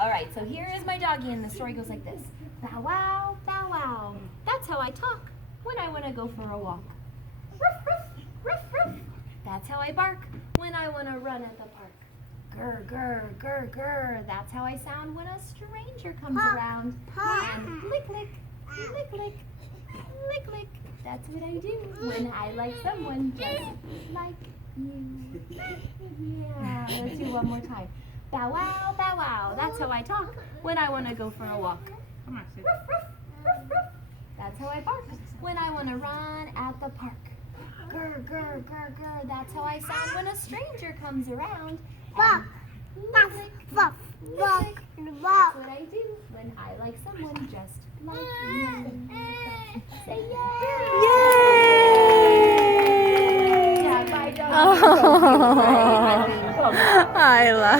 All right, so here is my doggy, and the story goes like this. Bow wow, bow wow. That's how I talk when I want to go for a walk. Ruff, ruff, ruff, ruff. That's how I bark when I want to run at the park. Grr, grr, grr, grr. That's how I sound when a stranger comes around. And lick, lick, lick, lick, lick, lick. That's what I do when I like someone just like you. Yeah, let's do one more time. Bow wow, bow wow. That's how I talk when I want to go for a walk. Come on, sit. Ruff, ruff, ruff, ruff. That's how I bark when I want to run at the park. Grr, grr, grr, grr. That's how I sound when a stranger comes around. Buff, buff, buff, buff, That's buff. what I do when I like someone just like you. Say yay! Yeah, my dog. Oh, Isla.